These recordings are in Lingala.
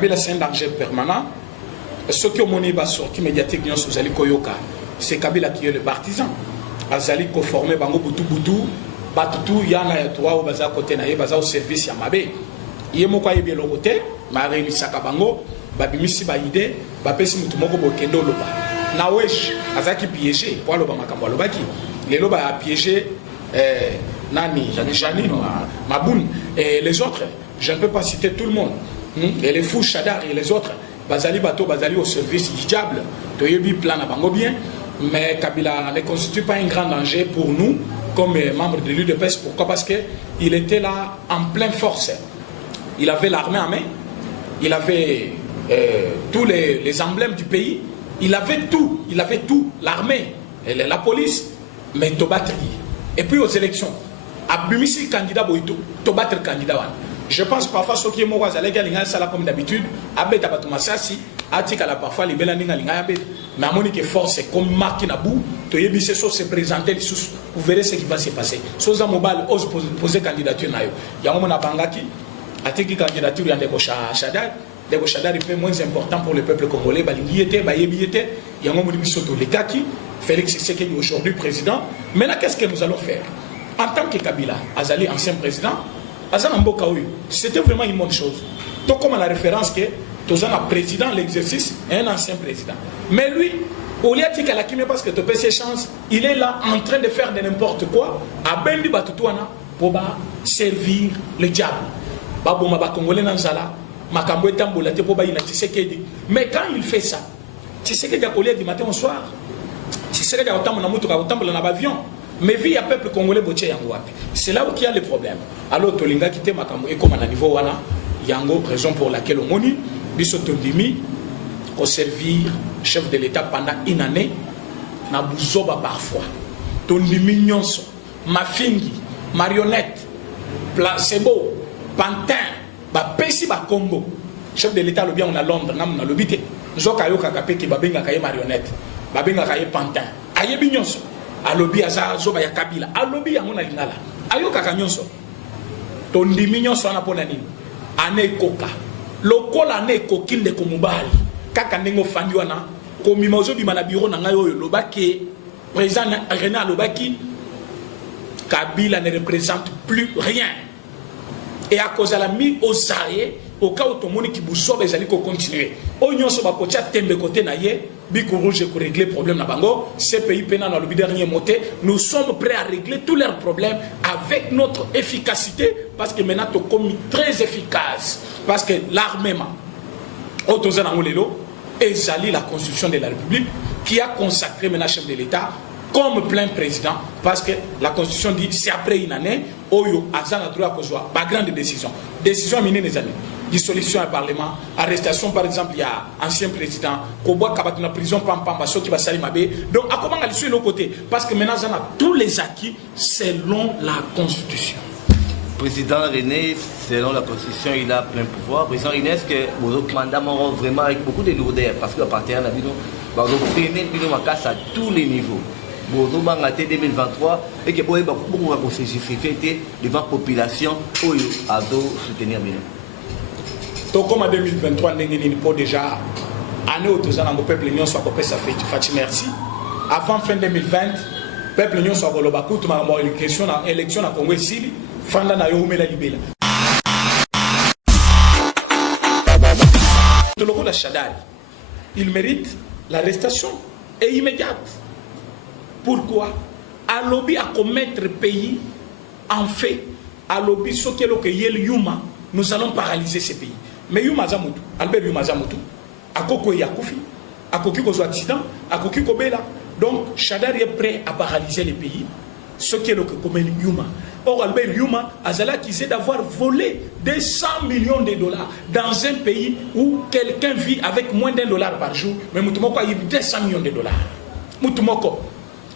Kabila c'est un danger permanent. Ceux qui ont moni ba sorti médiatique nyonso zali koyoka, c'est Kabila qui est le partisan. Azali ko formé bango butu butu, batutu yana ya toi au baza côté na ye baza au service ya mabe. Yemo kwa yebe lokote, ma réunissaka bango, babimisi ba idée, ba pesi mutu moko bokendo loba. Na wesh azaki piégé pour loba makambo lobaki. Les loba a piégé Nani, Janine, Maboun et les autres. Je ne peux pas citer tout le monde. Et les fous Chadar et les autres. Bazali Bato, Bazali au service du diable. Toyebi plan à Bango bien. Mais Kabila ne constitue pas un grand danger pour nous, comme membre de l'UDPS. Pourquoi? Parce qu'il était là en pleine force. Il avait l'armée en main. Il avait tous les emblèmes du pays. Il avait tout. Il avait tout. L'armée, la police, mais Tobatri. Et puis aux élections. Abimisi candidat boito, to battre candidat. Je pense parfois ceux qui sont allés ça comme d'habitude, abeta batumasasi, atika la parfois les belaninga linga mais à monique force comme marque nabou, to yebise so se présenter les sous, vous verrez ce qui va se passer. Soza mobile ose poser candidature na yo. Ya mona bangaki, atiki candidature ya ndeko Chadar, ndeko Chadar est moins important pour le peuple congolais, balingi était, bayebi était, ya mona bisoto lekaki, Félix Tshisekedi aujourd'hui président. Maintenant qu'est-ce que nous allons faire? En tant que Kabila, Azali, ancien président, c'était vraiment une bonne chose. Donc, comme la référence que tu as un président, l'exercice, et un ancien président. Mais lui, au lieu de la Kimé, parce que tu as ses chances, il est là en train de faire de n'importe quoi, à Bendi Batutouana, pour servir le diable. Mais quand il fait ça, tu sais qu'il y a au lieu du matin au soir, tu sais qu'il y a autant de avion. Mais vu un peuple congolais boté yango wapi. C'est là où il y a le problème. Alors tolinga kité makambo et comme à niveau wana yango raison pour laquelle on moni biso tondimi au servir chef de l'État pendant une année na buzoba parfois. Tondimi nyonso, mafingi, marionnette, placebo, pantin, ba pesi ba Congo. Chef de l'État le bien on a Londres na on a lobité. Zoka yo kakape ki babenga kaye marionnette, babenga kaye pantin. Ayebi nyonso. Alobi aza zoba ya Kabila alobi yango na lingala ayo kaka nyonso tondimi nyonso ana pona nini ane koka lokola ane kokinde ko mubali kaka ndenge ofandi wana komima ozobima na bureau na ngai oyo lobaki président René alobaki Kabila ne représente plus rien et à cause de la mise aux arrêts au cas où tout le monde qui bouge les alliés continuer au nyonso ba potia tembe côté na ye biko rouge pour régler le problème na bango ces pays pénal dans le dernier moté nous sommes prêts à régler tous leurs problèmes avec notre efficacité parce que maintenant tu commis très efficace parce que l'armée autozana ngolelo ezali la constitution de la République qui a consacré maintenant chef de l'État comme plein président parce que la constitution dit c'est après une année oyo azana droit à cause ba grande décision minée les années dissolution du Parlement, arrestation par exemple, il y a ancien président, Koboa Kabat na prison, Pampamba, ceux qui va salir Mabé. Donc, à comment aller sur l'autre côté? Parce que maintenant, on a tous les acquis selon la Constitution. Président René, selon la Constitution, il a plein pouvoir. Président René, est-ce que vos mandats m'auront vraiment avec beaucoup de lourdeur? Parce que partir à la vidéo, vous freiner le casse à tous les niveaux. Vous avez 2023 et que vous avez beaucoup de justifier devant la population pour soutenir bien. Donc comme en 2023, nous avons déjà année où nous avons peuple l'Union soit coupé ça fait merci. Avant fin 2020, peuple l'Union soit coupé le tout ma élection à Congo ici, fanda na yo la libela. De l'eau de Chadar, il mérite l'arrestation et immédiate. Pourquoi? À lobby à commettre pays en fait, à lobby ce qui est le Yuma, nous allons paralyser ces pays. Mais Yuma Zamutu, Albert Yuma Zamutu, Akoko Yakoufi, Akoki Kozo accident, Akoki Kobela. Donc, Chadar est prêt à paralyser les pays, ce qui est le commun Yuma. Or, Albert Yuma Azala qui sait d'avoir volé des 100 millions de dollars dans un pays où quelqu'un vit avec moins d'$1 par jour, mais Moutoumoko a eu 200 millions de dollars. Moutoumoko.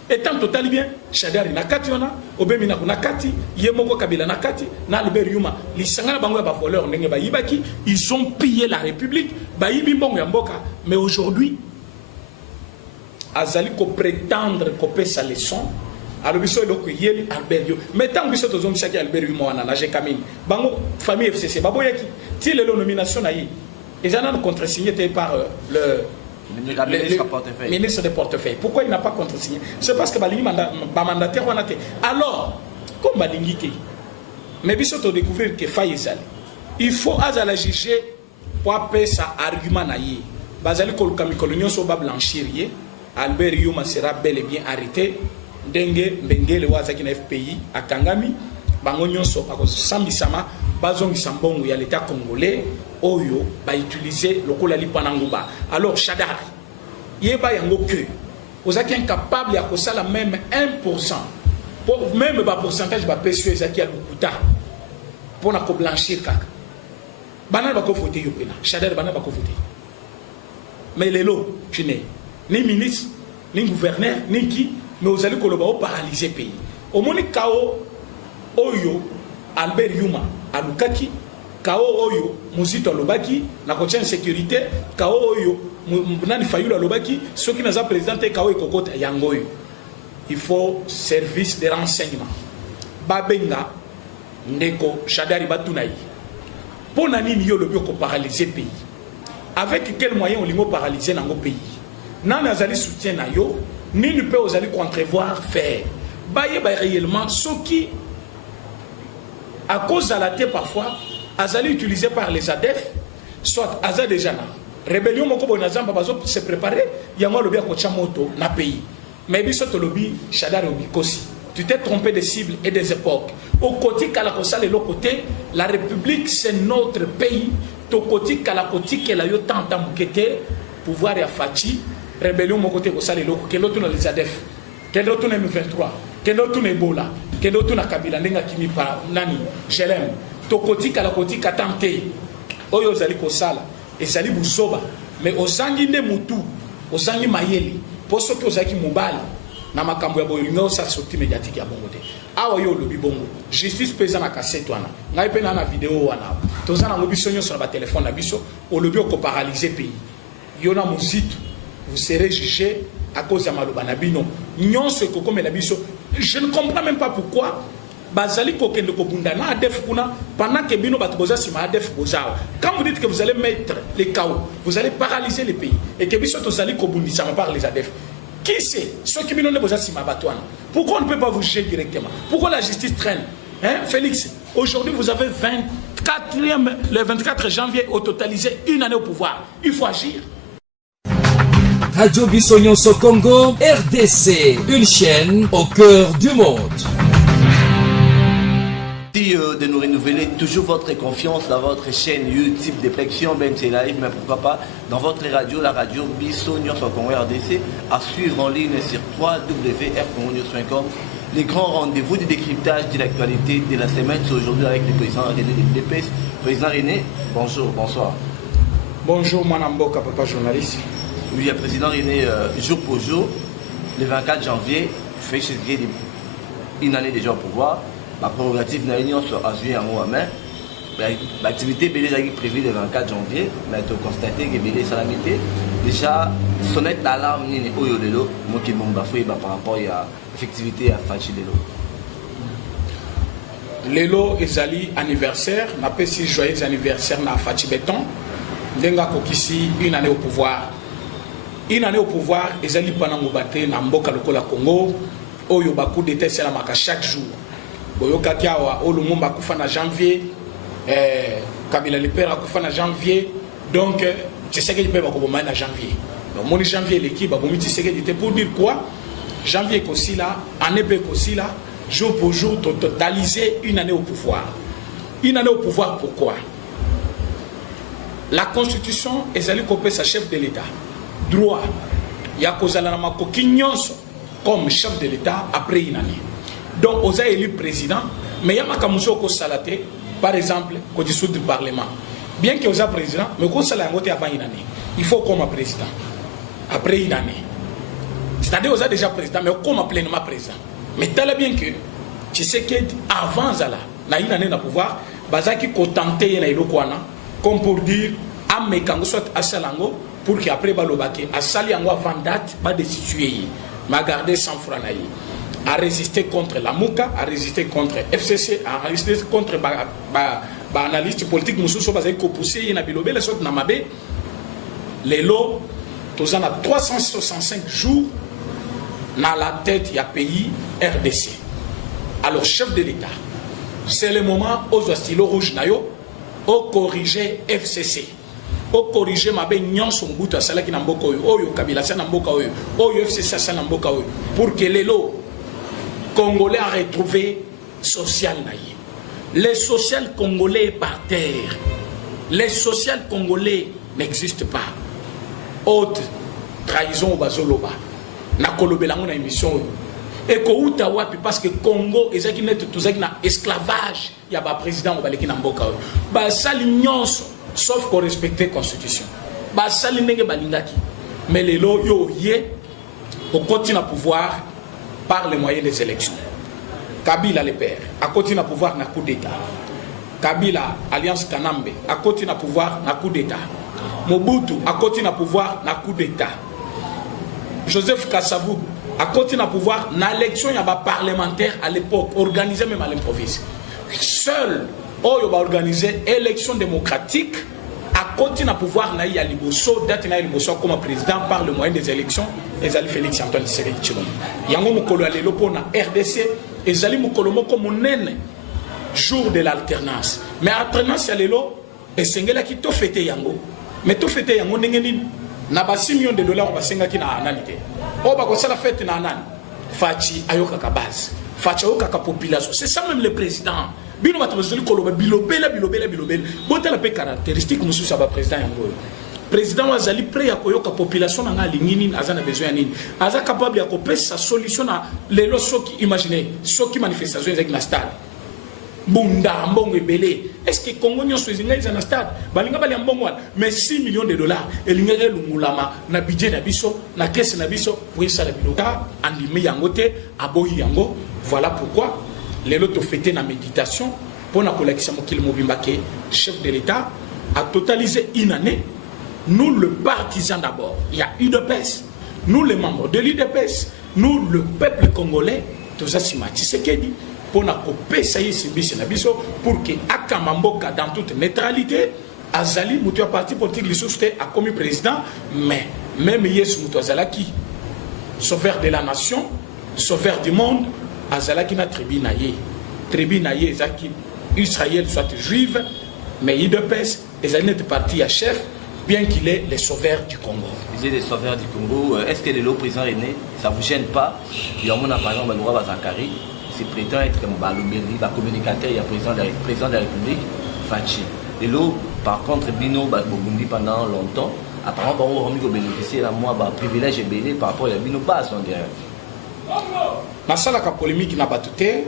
Étant total bien, Chadar nakati ona, Obemina nakati, Yemoko Kabila nakati, na Albert Yuma, les sangana bango ba voleur ndenge ba yibaki, ils ont pillé la République, ba yibi mbongo ya mboka, mais aujourd'hui azali ko prétendre ko pesa leçon, alors biso eloko yeli Albert Yuma, mais tant biso to zomisa ki Albert Yuma wana na je kamini, bango famille FCC baboyaki, ti le nomination na yi, ils en ont contresigné par le ministre des portefeuilles. Pourquoi il n'a pas contresigné? C'est parce que Balingi mandataire. Alors, comme Balingi, mais bien sûr, découvrir que Faïzal, il faut la juger pour appeler ça argument naïe. Bazali Kolukamikolonion soba blanchir, Albert Yuma sera bel et bien arrêté. Dengue, Bengele, Wazaki na FPI, à Kangami, Bangonyon so, à cause de Sambisama, Bazong Sambong, il y a l'État congolais, Oyo, va utiliser le Kolali Panangouba. Alors, Chadar, Yeba Yango que, vous êtes incapable de faire même 1%, pour même le pourcentage de PSU, Zaki à l'Ukuta, pour ne pas blanchir Kaka. Banal va voter Yopena, Chadar Banal va voter. Mais les lots, tu n'es ni ministre, ni gouverneur, ni qui, mais vous allez paralyser le pays. Au moins, Kao Oyo, Albert Yuma, Alukaki, Kao Oyo, Mouzito Lobaki, la prochaine sécurité, Kao Oyo, Mounani Fayula Lobaki, ceux qui nous ont présenté Kao et Kokot Yangoyo. Il faut service de renseignement. Babenga, Ndeko, Chadari Batunaï. Pour Nani Niyo le bioko paralyser le pays. Avec quels moyens on l'a paralysé dans le pays? Nan Azali soutient Nayo. Ni ne peut aux alliés contrevoir faire. Baye réellement ce qui, à cause de la terre parfois, Azali utilisé par les ADF, soit Azali déjà là. Rébellion moko bonazamba bazo se préparer, yango lobi akocha moto na pays. Mais biso to lobi Chadar obi kosi. Tu t'es trompé des cibles et des époques. Au côté Kalakosa et l'autre côté, la République c'est notre pays. Au côté Kalakoti que la yo tanta mukete pouvoir ya Fati. Rébellion mon côté Kosale Loko, que l'autre les ADF, que l'autre M23, que l'autre Ebola, que l'autre Kabila, Nenga Kimi par Nani, Jelem, Tokoti Kalakoti Katante, Oyo Zali Kosala, et Zali Bouzoba, mais aux Zangi de Moutou, aux Zangi Mayeli, pour ceux qui ont Zaki Moubali, Namakambo Yaboyungo, ça sorti médiatique à Bongote. Ah, Oyo le Bibongo, justice paysanne à cassette, n'a pas na vidéo, tous en ambition sur le téléphone, l'abisso, au lobby au paralysé pays. Yona Mouzito. Vous serez jugé à cause de Malobanabino. Je ne comprends même pas pourquoi. Bazali kokende kobundana adef kuna pendant que bino batboza sima adef bozao. Quand vous dites que vous allez mettre les chaos, vous allez paralyser le pays et que biso tozali kobundisa par les adef. Qui c'est ceux qui bino ne boza sima batwana? Pourquoi on ne peut pas vous juger directement? Pourquoi la justice traîne? Hein, Félix, aujourd'hui vous avez le 24 janvier au totalisé une année au pouvoir. Il faut agir. Radio Bissonionso Congo, RDC, une chaîne au cœur du monde. Merci de nous renouveler toujours votre confiance dans votre chaîne YouTube Déflexion BMC Live, mais pourquoi pas dans votre radio, la radio Bissonionso Congo RDC, à suivre en ligne sur www.rcongonews.com. Les grands rendez-vous du décryptage de l'actualité de la semaine, c'est aujourd'hui avec le président René de l'EPS. Président René, bonjour, bonsoir. Bonjour, Manamboka, papa journaliste. Oui, président René, jour pour jour, le 24 janvier, fait une année déjà au pouvoir. La prérogative de l'Union sur Azui en haut à main. L'activité est prévue le 24 janvier, mais tu as constaté que Bélé Salamité, déjà, sonnette d'alarme, ni Oyo de l'eau, moi qui m'en bafoué par rapport à l'effectivité à Fachi de l'eau. Lelo ezali anniversaire, n'a pas si joyeux anniversaire na Fachi Béton. Denga Kokisi, une année au pouvoir. Une année au pouvoir, ezali panangobate na mboka lokola Congo, oyo baku d'été c'est la maka chaque jour. Boyoka kiawa olumumba kufa na janvier, Kabila Lepera kufa na janvier, donc tu sais que il peut pas komoma na janvier. Donc mon janvier l'équipe ba bomi tu sais que était pour dire quoi? Janvier kosi là, année pe kosi là, jour pour jour totaliser une année au pouvoir. Une année au pouvoir pourquoi? La constitution ezali kopé sa chef de l'État. Droit, il y a comme chef de l'État après une année. Donc, on a élu président, mais il y a un salaté, par exemple, qu'on dissout du Parlement. Bien qu'il y ait un président, mais qu'on salaté avant une année. Il faut comme un président. Après une année. C'est-à-dire qu'on a déjà président, mais comme pleinement président. Mais tel est bien que, tu sais qu'avant ça, dans une année de pouvoir, Bazaki contenté comme pour dire, à Mekango, soit à Salango, pour qu'après Balobake, à Saliango avant date, va destituer, m'a gardé sans franc, à résister contre la Mouka, à résister contre FCC, à résister contre ba analyste politique mususu bazali ko pousser na bilobe les autres na mabe lelo tozana 365 jours na la tête ya pays RDC. Alors chef de l'État, c'est le moment où le stylo rouge nayo au corriger FCC. Au corriger mabe nyonso mbuta salaki na mboka oyo Kabila sa na mboka oyo FCC sa na mboka oyo pour que lelo Congolais a retrouvé social naïe. Les social congolais par terre. Les social congolais n'existent pas. Haute trahison au bazoloba. Na kolobela ngona émission. Et ko uta wapi parce que Congo ezaki net tozaki na esclavage ya ba président obaleki na mboka oyo. Ba sali nyonso sauf qu'on respectait constitution. Ba sali ndenge balingaki. Mais lelo yo yé on continue à pouvoir par les moyens des élections. Kabila le père a continué à pouvoir na coup d'état. Kabila Alliance Kanambe a continué à pouvoir na coup d'état. Mobutu a continué à pouvoir na coup d'état. Joseph Kasavu a continué à pouvoir na élection y a pas parlementaire à l'époque organisée même à l'improviste. Seul Oyo va organiser élection démocratique a continué à pouvoir na y a liboso date na liboso comme président par le moyen des élections ezali Félix Antoine Tshisekedi Tshilombo. Yango mokolo alelo pona RDC ezali mokolo moko monene jour de l'alternance. Mais alternance ya lelo esengela ki to fete yango. Mais to fete yango ndenge nini na ba $6 millions basenga ki na analité. O ba ko sala fete na anani. Fachi ayoka ka base. Fachi ayoka ka population. C'est ça même le président. Bino batabazoli koloba bilobela. Botala pe caractéristique mususu ba président yango. Président wazali prêt à koyoka population na nga lingini azana besoin nini. Aza capable ya kopesa solution na lelo soki imaginer soki manifestation ezaki na stade. Bunda mbongo ebele. Est-ce que Congo nyonso ezinga na stade balinga bali mbongo mais $6 millions elinga lungulama na budget na biso na caisse na biso pour ça la bilota andimi yango te aboyi yango. Voilà pourquoi lelo to fêter na méditation pour na kolakisa mokili mobimba ke chef de l'État a totalisé une année. Nous le partisans d'abord, il y a UDPS, nous les membres de l'UDPS, nous le peuple congolais, tout ça c'est Tshisekedi pour na couper ça ici pour que Akamamboka dans toute neutralité Azali mutua parti politique lisouste a commis président mais même Yesu mutua Zalaki sauveur de la nation, sauveur du monde Azalaki na tribu naye Zaki Israël soit juive mais UDPS Ezali n'est parti à chef bien qu'il est le sauveur du Congo. Vous êtes les sauveurs du Congo. Est-ce que le président René, ça ne vous gêne pas? Il y a par exemple le roi Zakari, c'est prétend être comme le communicateur, il y a président de la République, Fachi. Et là, par contre, Bino Bogundi pendant longtemps, apparemment, on a bénéficié de moi privilège et béné par rapport à Bino Bas. Dans la polémique n'a pas tout été,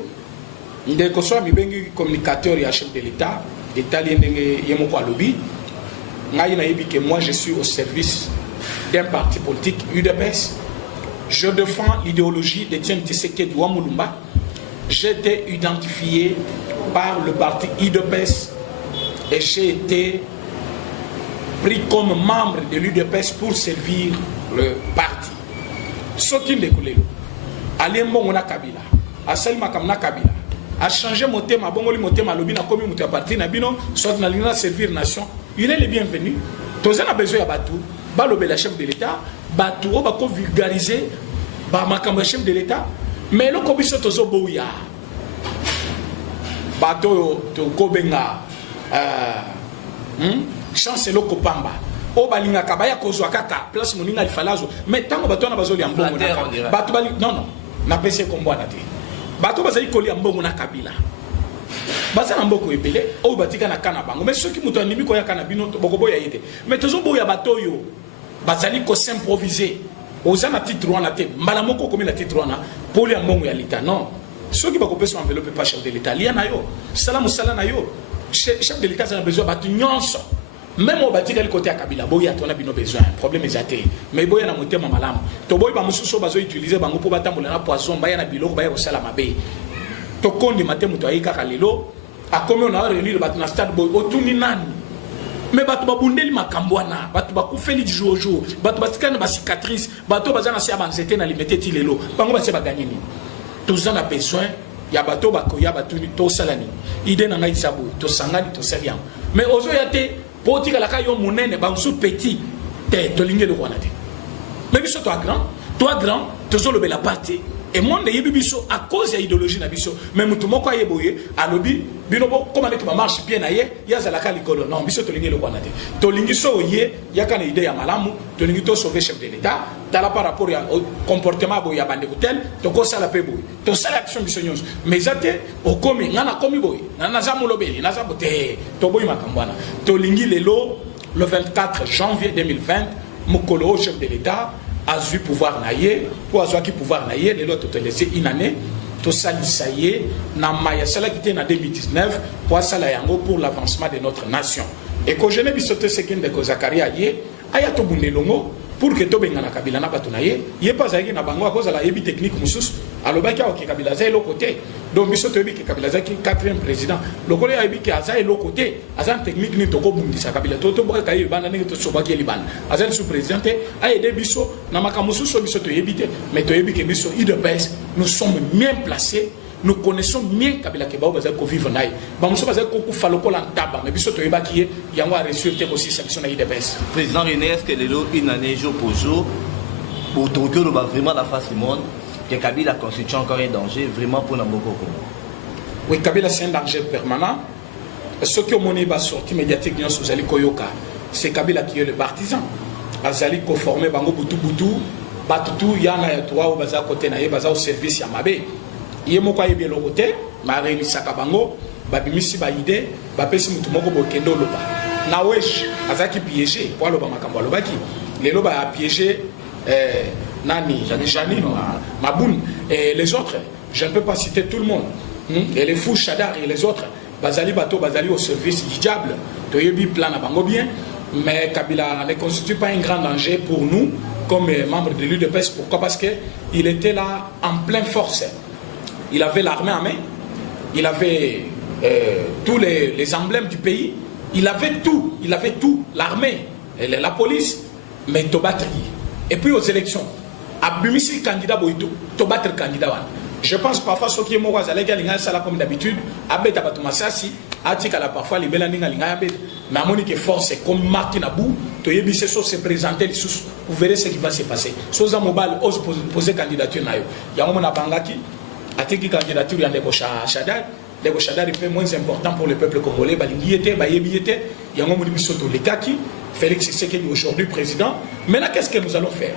il y a un communicateur et un chef de l'État, italien et mon lobby. Moi je suis au service d'un parti politique UDPS. Je défends l'idéologie de Etienne Tshisekedi Wamulumba. J'ai été identifié par le parti UDPS et j'ai été pris comme membre de l'UDPS pour servir le parti. Ce qui me découle, Aliembo na Kabila, Aselma Kamna Kabila, a changé mon thème, a bongoli mon thème, a lobby na komi mon parti na bino, soit na lina servir nation. Il est le bienvenu. Tous on a besoin de Batou, Balobé la chef de l'État, Batou, on va vulgariser, Bamakamba chef de l'État, mais le commission Tozo Bouya, Batou, Kobenga, Chancelo Kopamba, Obalinga Kabaya Kozwakaka, place Monina Ifalazo, mais tant que Batou n'a pas besoin de Batou Bali, non, n'a pas essayé comme moi. Batou Bazali Koli Ambongo na Kabila. Baza mboko ebele o batika na kana bango mais ceux qui muto andimi ko ya kana bino bokobo ya yete mais tozo boya batoyo bazali ko s'improviser ozana titre wana te mbala moko komi na titre wana poli ya mbongo ya lita non ceux qui bakopesa enveloppe pas chef de l'État liana yo salamu salana yo chef de l'État a besoin batu nyonso même au batika li côté ya Kabila boya tona bino besoin problème ezate mais boya na motema malamu to boya ba mususo bazo utiliser bango po batambola na poison baya na biloko baya ko sala mabe to kondi matemu to ayika kalelo a comme on a réuni le bateau stade boy otuni nani mais bateau babundeli makambwana bateau bakufeli du jour au jour bateau batikana ba cicatrice bateau bazana si abanzete na limité tilelo bango ba se ba gagner ni tous on a besoin ya bato bakoya batuni to salani idée na ngai sabu to sangani to saliam mais ozo yate politique la ka yo monene ba sous petit te to lingé le roi na te mais biso toi grand to zo le la partie et monde yebi biso à cause de l'idéologie na biso même tout moko ayeboye alobi binobo comment est que marche bien na ye ya za la ka likolo non biso to lingé le roi na te to lingi so ye ya kana idée ya malamu to lingi to sauver chef de l'état tala par rapport au comportement boya bande hotel to ko sala pe boy to sala action biso nyonso mais zate o komi ngana komi boy na za mulobeli na za bote to boy makambwana to lingi lelo le 24 janvier 2020 mukolo chef de l'état a eu pouvoir naïe pour avoir qui pouvoir naïe les autres te laisser une année tout ça lisaïe na maya sala qui était en 2019 pour ça la yango pour l'avancement de notre nation et que je n'ai pas sauté ce qu'il de Zakaria yé aya to bundelongo pour que to benga na kabila na batu naïe yé pas aïe na bango à cause de la ébi technique musus alobaki a kabila za l'autre côté donc biso to bi que kabila za qui 4e président le collé a bi que aza l'autre côté aza technique ni to ko bundisa kabila to boka kayi bana ni to sobaki liban aza sous président a aidé biso na makamusu so biso to yebite mais to yebi que biso IDPS nous sommes bien placés nous connaissons bien kabila ke ba baza ko vivre naïe ba muso baza ko faloko la taba mais biso to yebaki yango a reçu aussi sanction na IDPS président René est-ce que les lots une année jour pour jour pour Tokyo le vraiment la face du monde que Kabila constitue encore un danger vraiment pour Namboko. Oui, Kabila c'est un danger permanent. Ce qui ont sorti médiatiquement sur Zali Koyoka, c'est Kabila qui est le partisan. Azali ko formé bango butu batutu yana ya toa au baza côté na ye baza au service ya mabe. Yemo kwa yebi lo côté, ma réuni saka bango, ba bimisi ba idée, ba pesi mutu moko bo kendo loba. Na wesh azaki piéger, kwa loba makambo lobaki. Les loba a piégé Nani, Janine, Maboun et les autres, je ne peux pas citer tout le monde. Et les fous Chadar et les autres, Bazali Bato, Bazali au service du diable, Toyebi plan à Bango bien, mais Kabila ne constitue pas un grand danger pour nous comme membres de l'UDPS. Pourquoi? Parce qu'il était là en pleine force. Il avait l'armée en main, il avait tous les emblèmes du pays, il avait tout, l'armée, la police, mais Tobatri. Et puis aux élections, Abimisi candidat boito, to battre candidat wan. Je pense parfois ce qui est mort à la galinga sala comme d'habitude, abeta batumasasi, atika la parfois les belaninga linga abet, mais Monique force comme Martin Abou, to yebise so se présenter sous, vous verrez ce qui va se passer. Soza mobile ose poser candidature nayo. Yango na bangaki, atiki candidature yande ko Chadar, Dego Chadar est moins important pour le peuple congolais, balingi était, bayebi était, yango moni bisoto lekaki. Félix Tshisekedi aujourd'hui président. Maintenant, qu'est-ce que nous allons faire?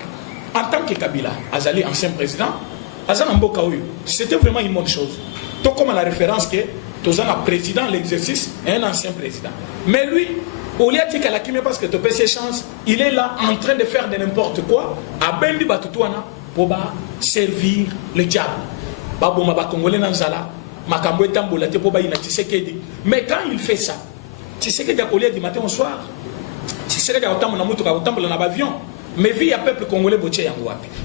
En tant que Kabila, Azali, ancien président, Azali Mboka Oyo, c'était vraiment une bonne chose. Tout comme la référence que Tozan a président l'exercice et un ancien président. Mais lui, au lieu de dire qu'il a parce que tu peux ses chances, il est là en train de faire de n'importe quoi, à Bendi Batutouana, pour servir le diable. Baboma Congolais Nanzala, Makambo Tambola, Tepoba Ina Tshisekedi. Mais quand il fait ça, Tshisekedi a collé du matin au soir. C'est là avion, mais vie à peuple congolais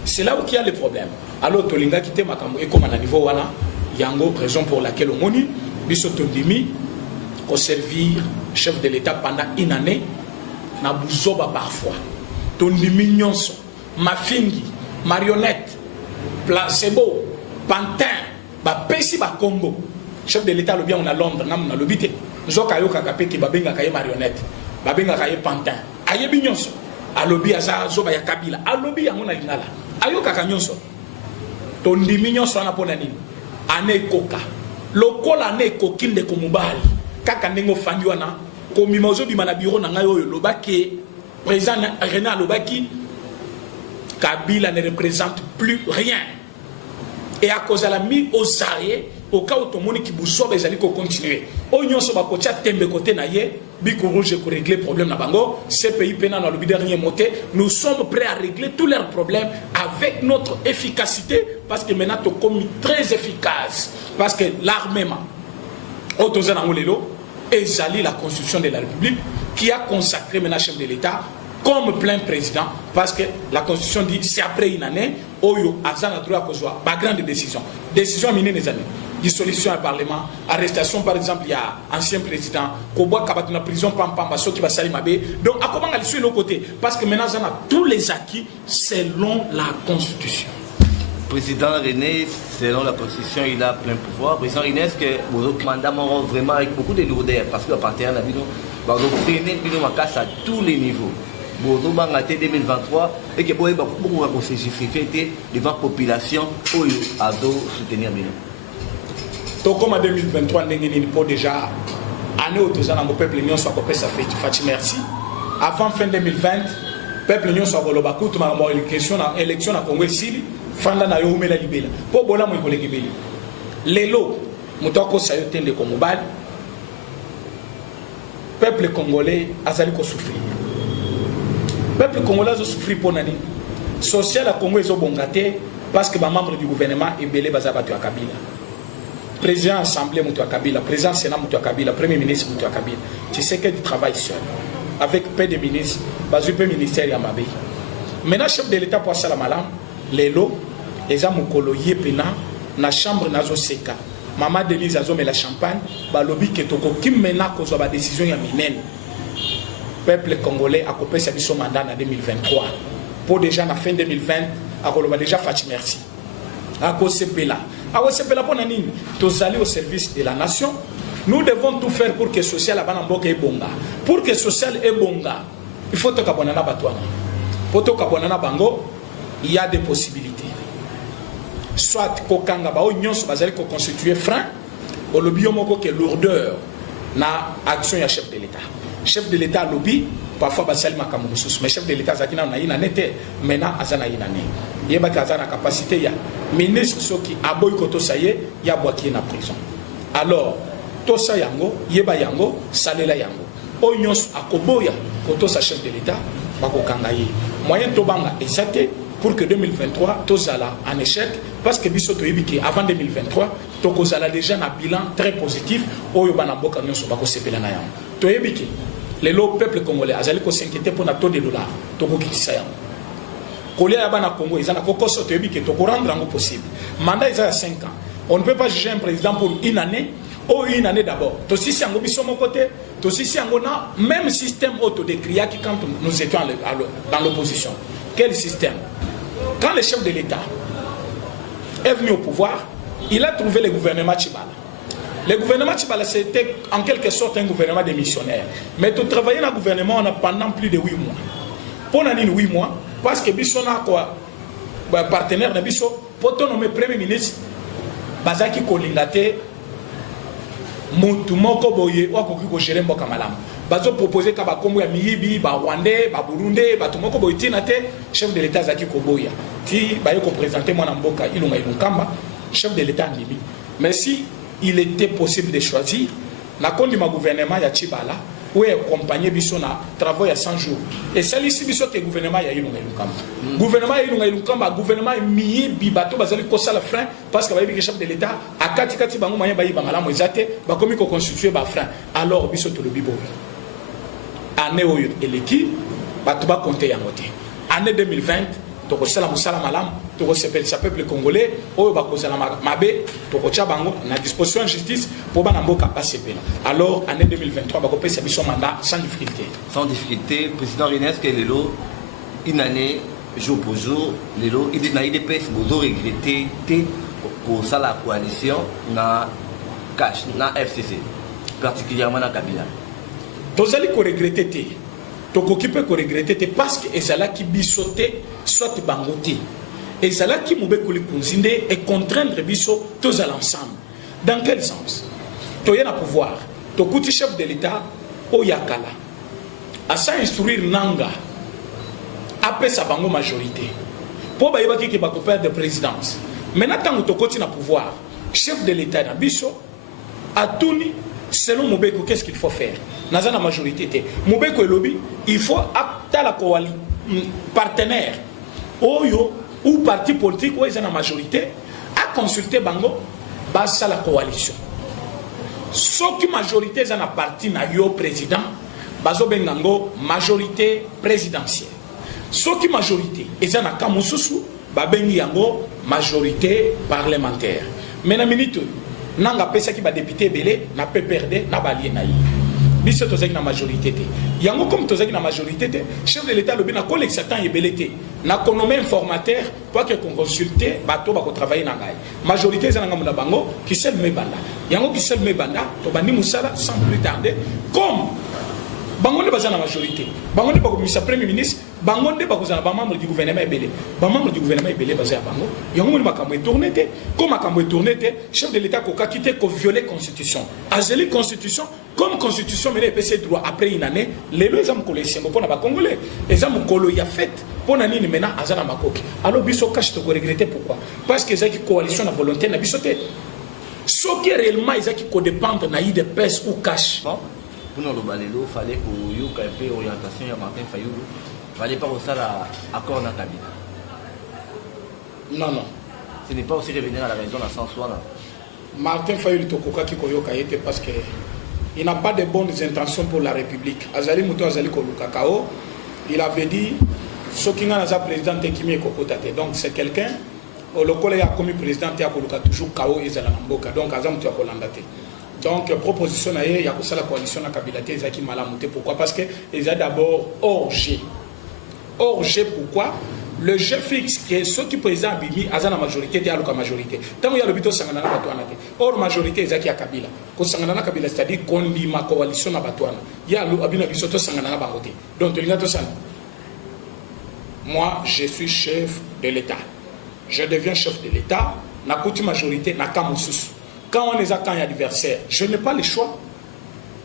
c'est là où il y a le problème. Alors Tolinga qui était makambo et comme à niveau wana yango raison pour laquelle on moni biso tondimi ko servir chef de l'état pendant une année na buzoba parfois tondimi nyonso mafingi marionnette placebo pantin ba pesi ba Congo chef de l'état le bien on a Londres na on a lobité zoka yoka kapé ki babenga kaye marionnette babenga kaye pantin ayebi nyonso alobi aza zoba ya Kabila alobi yango na lingala ayoka ka nyonso to ndimi nyonso na pona nini ane koka lokola ane kokinde ko mobali kaka ndengo fandi wana ko mimozo bi mana biro na ngayo lobaki président René lobaki Kabila ne représente plus rien et à cause de la mise aux arrêts au cas où tout le monde qui boussole les alliés continuer oignon so ba kotia tembe côté na ye biko rouge pour régler problème na bango ces pays pénal dans le dernier moté nous sommes prêts à régler tous leurs problèmes avec notre efficacité parce que maintenant to commis très efficace parce que l'armement autozana ngolelo ezali la constitution de la République qui a consacré maintenant chef de l'État comme plein président, parce que la Constitution dit c'est après une année, Oyo, Azan a droit à cause de la grande décision. Décision minée des années. Dissolution du Parlement, arrestation par exemple, il y a ancien président, Koboa Kabat na prison, Pamba, qui va salir Mabé. Donc, à comment aller sur l'autre côté? Parce que maintenant, on a tous les acquis selon la Constitution. Président René, selon la Constitution, il a plein pouvoir. Président René, est-ce que vous mandat vraiment avec beaucoup de lourdeur parce que le partenaire n'a pas freiner à tous les niveaux. Vous avez 2023 et que vous avez beaucoup de justifier devant la population pour soutenir Bino. Donc, comme en 2023, nous avons déjà année où tous les peuple union soit coupé, ça fait merci. Avant fin 2020, peuple union soit le Bakou, tout le monde a élection à Congo ici. Fanda na yo humela libela po bola mo ikoleki beli lelo mutako sayo tende ko mobile peuple congolais azali ko souffrir peuple congolais a souffrir pour nani social à Congo ezo bongate parce que ba membre du gouvernement ebele baza batu ya Kabila président assemblée mutu ya Kabila président sénat mutu ya Kabila premier ministre mutu ya Kabila tu sais que du travail seul avec peu de ministres bazu peu ministère ya mabe maintenant chef de l'état pour ça la malam lelo eza mokolo yepena na chambre nazo seka mama Denise azo mela champagne balobi ke toko kimena kozwa ba décision ya minene peuple congolais a kopesa biso mandat en 2023 pour déjà na fin 2020 akoloba déjà Fati merci akosepela pour nani tozali au service de la nation. Nous devons tout faire pour que social abana mboka ebonga pour que social ebonga il faut to kabonana batwana pour to kabonana bango il y a des possibilités. Soit kokanga ba nyonso bazali ko constituer frein au lobby moko ke lourdeur na action ya chef de l'état. Chef de l'état lobby parfois basali makambo mususu mais chef de l'état zakina na ina nete mena azana ina ne. Yeba kazana capacité ya ministre soki aboy koto saye ya boaki na prison. Alors tosa yango yeba yango salela yango. O nyonso akoboya koto sa chef de l'état bakokanga ye. Moyen tobanga exacté pour que 2023 tozala en échec parce que biso toyebiki avant 2023 tokozala déjà un bilan très positif oyo bana mboka nyonso bakosepela na yango toyebiki lelo peuple congolais azali ko s'inquiéter pour na taux de dollar tokokitisa yango kolia ya bana Congo ezana kokoso toyebiki tokorendre yango possible mandat eza ya 5 ans on ne peut pas juger un président pour une année ou une année d'abord tosisi yango biso mon côté tosisi yango na même système autodécriaki quand nous étions dans l'opposition. Quel système? Quand le chef de l'État est venu au pouvoir, il a trouvé le gouvernement Tchibala. Le gouvernement Tchibala, c'était en quelque sorte un gouvernement de missionnaires. Mais tu travaillais dans le gouvernement pendant plus de 8 mois. Pour 8 mois, parce que Bissona, partenaire de Bisso, pour nommer Premier ministre, Bazaki Kolingate, Moutoumoko Boye, ou Akoko Géré Mboka Malam. Bazo proposé kaba kombo ya miyibi ba Rwandais ba Burundais ba tumoko boitina te chef de l'état zaki koboya ti ba yoko présenter moi na mboka ilunga ilunkamba chef de l'état ndimi mais si il était possible de choisir na kondi ma gouvernement ya Tchibala ou accompagner biso na travail à 100 jours et celle ici biso que gouvernement ya ilunga ilunkamba gouvernement ya ilunga ilunkamba gouvernement miyibi bato bazali ko sala frein parce que ba yebi chef de l'état akati kati bango moyen ba yiba malamu ezate ba komi ko constituer ba frein alors biso to le bibo année où eleki bato ba compter yango te année 2020 toko sala musala malam toko sepel sa peuple congolais oyo ba kozala mabe toko tia bango na disposition de justice pour bana mboka pas sepela alors année 2023 ba kopesa biso mandat sans difficulté président René que lelo une année jour pour jour lelo il na IDPS bozo regretter pour ça la coalition na cash na FCC particulièrement na Kabila. Tozali ko regretter te tokoki pe ko regretter te parce que ezala ki bisoté soit bangoté ezala ki mube ko likunzinde et contraindre biso tozala ensemble dans quel sens toyena pouvoir tokuti chef de l'état oyakala asa instruire nanga après sa bango majorité pour ba yebaki ke ba ko perdre de présidence maintenant tant tokoti na pouvoir chef de l'état na biso atuni selon Mobeko, qu'est-ce qu'il faut faire? Dans la majorité, Mobeko et lobby, il faut acter la coalition partenaire ou parti politique où ils ont la majorité à consulter Bango base à la coalition. Ceux qui majorité ils ont la parti na yo président, bazo bengango majorité présidentielle. Ceux qui majorité ils ont la kamususu babengi yango majorité parlementaire. Mais na minute nanga pesa ki ba député belé na pe perdre na balie na yi biso tozaki na majorité te yango comme tozaki na majorité te chef de l'état lobi na kolekisa temps ebele te na konome informateur po ake konconsulte bato bakotravaille na ngai majorité eza na ngambo na bango kisel mebanda yango kisel mebanda tobandi mosala sans plus tarder comme bango nde baza na majorité bango nde bakomisa premier ministre bango nde bakozala bamembre du gouvernement ebele bamembre du gouvernement ebele baza ya bango yango moni makambo etourne te comme makambo etourne te chef de l'état kokaki te koviole constitution azeli constitution comme constitution mene epesi droit après une année lelo eza mokolo esengo mpo na bacongolais eza mokolo ya fête mpo na nini maintenant aza na makoki alors biso kashi tokoregrete pourquoi parce que ezalaki coalition na volonté na biso te soki réellement ezalaki kodépendre na idps ou cash pour nous, il fallait qu'il y ait une orientation à Martin Fayulu. Il ne fallait pas aussi l'accord dans la cabinet. Non. Ce n'est pas aussi revenir à la raison dans le sens où. Martin Fayulu Tokoka qui koyoka parce qu'il n'a pas de bonnes intentions pour la République. Azali Mouto Azali Kolukakao, il avait dit ce qui n'a pas président Tekimi Kokotate. Donc c'est quelqu'un, le collègue a commis président Tekoluka toujours Kao et Zalamboka. Donc Azam Tuakolandate. Donc, proposition, il y a la coalition de Kabila, qui m'a monté. Pourquoi? Parce qu'il y a d'abord hors G. Hors G, pourquoi? Le jeu fixe, qui est ceux qui président Bimi, à la majorité, il y a la majorité. Tant qu'il y a le but de Sanganana Batouana, hors majorité, il y a Kabila. Quand Sanganana Kabila, c'est-à-dire qu'on dit ma coalition à Batouana. Il y a le Abina Bisoto Sanganana Baroté. Donc, il y a tout ça. Moi, je suis chef de l'État. Je deviens chef de l'État. Na côté majorité, na Kamoussous. Quand on est à camp adversaire, je n'ai pas le choix.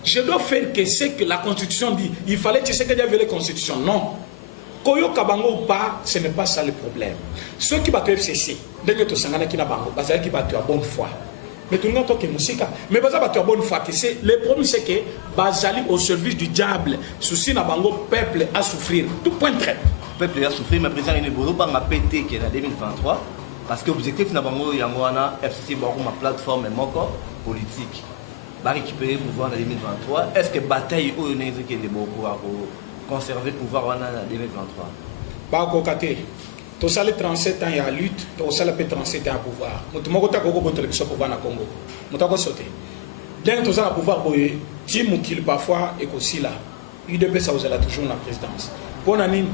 Je dois faire que ce que la Constitution dit. Il fallait que ce qu'il y avait la Constitution. Non. Koyo Kabango ou pas, ce n'est pas ça le problème. Ceux qui battent FCC, dès que tu as qui n'a pas qui battent à bonne foi. Mais tout le monde est musique. Mais Baza battent à bonne foi. Le problème c'est que Bazali au service du diable. Souci n'a bango peuple à souffrir. Tout point très. Peuple a souffrir, mais président Inebolo a pété qui est en 2023. Parce que l'objectif n'a pas été FCC ma plateforme et mon corps politique. Va récupérer le pouvoir en 2023. Est-ce que la bataille où on est pour conserver le pouvoir en 2023? Bah, côté, tout ça les 37 ans il y a lutte, tout ça les 37 ans à pouvoir. Nous avons le pouvoir na Congo. Nous avons sauté. Dès tout ça le pouvoir boyer, Tim qui parfois est aussi là. UDP ça vous a toujours la présidence. Pour Anine.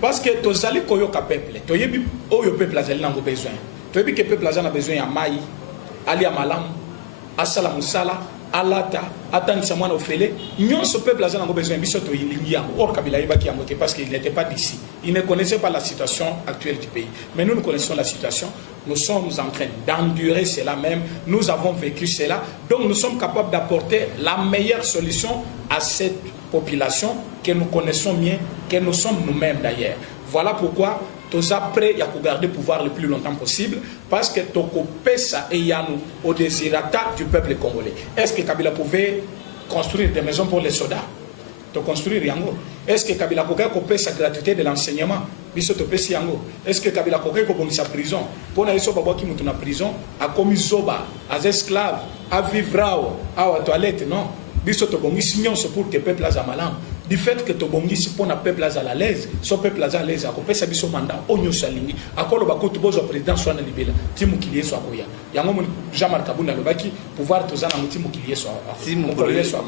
Parce que tous les koyoka peuple, tous les peuple ont besoin. Tous les peuple ont besoin de maï, ali amalam, asala musala, alata, atan samwana ofele. Nous ce peuple ont besoin de bisoto ilingia. Or Kabila ibaki amoté parce qu'il n'était pas d'ici. Il ne connaissait pas la situation actuelle du pays. Mais nous connaissons la situation. Nous sommes en train d'endurer cela même. Nous avons vécu cela. Donc nous sommes capables d'apporter la meilleure solution à cette population que nous connaissons bien, que nous sommes nous-mêmes d'ailleurs. Voilà pourquoi tous après, il y a garder le pouvoir le plus longtemps possible, parce que Toko Pesa et Yanou au désirata du peuple congolais. Est-ce que Kabila pouvait construire des maisons pour les soldats? De construire Yango. Est-ce que Kabila pouvait couper sa gratuité de l'enseignement? Est-ce que Kabila pouvait couper sa prison? Pour les soldats qui sont en prison, à commis zoba, à esclaves, à vivre à la toilette, non? Biso to bongi signon c'est pour que peuple a malam. Du fait que to bongi si pour na peuple a à l'aise, so peuple a l'aise, a kopé sa biso mandat onyo salingi. Akolo ba ko to bozo président soit na libela. Timu kilié soit koya. Yango Jean-Marc Kabunda le baki pouvoir to zana timu kilié soit. Timu kilié soit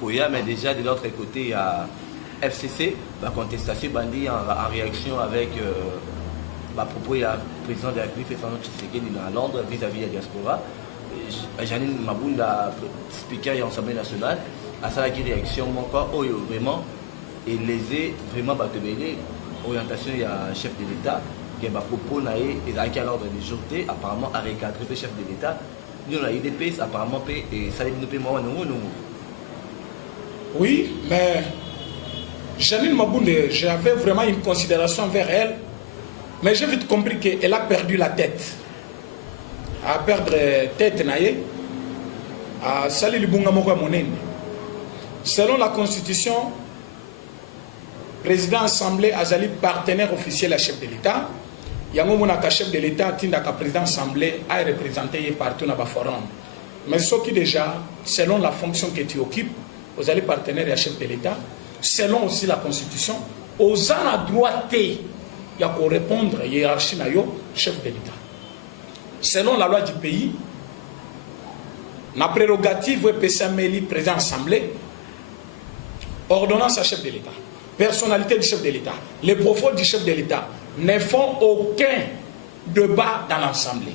koya, mais déjà de l'autre côté il y a FCC, la contestation bandit en réaction avec propos il y a président de la République Félix Tshisekedi à Londres vis-à-vis de la diaspora. Janine Mabunda, speaker de l'Assemblée nationale, a sa réaction encore vraiment et lésé vraiment orientation il y a chef de l'État qui a proposé et à l'ordre des jours apparemment à recadrer le chef de l'État. Nous on a IDPS apparemment et ça nous paie moins non. Oui, mais Janine Mabunda, j'avais vraiment une considération vers elle, mais j'ai vite compris qu'elle a perdu la tête. À perdre tête naïe, à salir le bunga moko monene. Selon la Constitution, président assemblée azali partenaire officiel à chef de l'État. Yango monaka chef de l'État tindaka président assemblée a représenté partout dans le forum. Mais ce qui déjà, selon la fonction que tu occupes, vous allez partenaire à chef de l'État. Selon aussi la Constitution, aux en droité, il y a qu'à répondre hiérarchie na yo chef de l'État. Selon la loi du pays, la prérogative est PSML président assemblée, ordonnance à chef de l'État, personnalité du chef de l'État, les propos du chef de l'État ne font aucun débat dans l'Assemblée.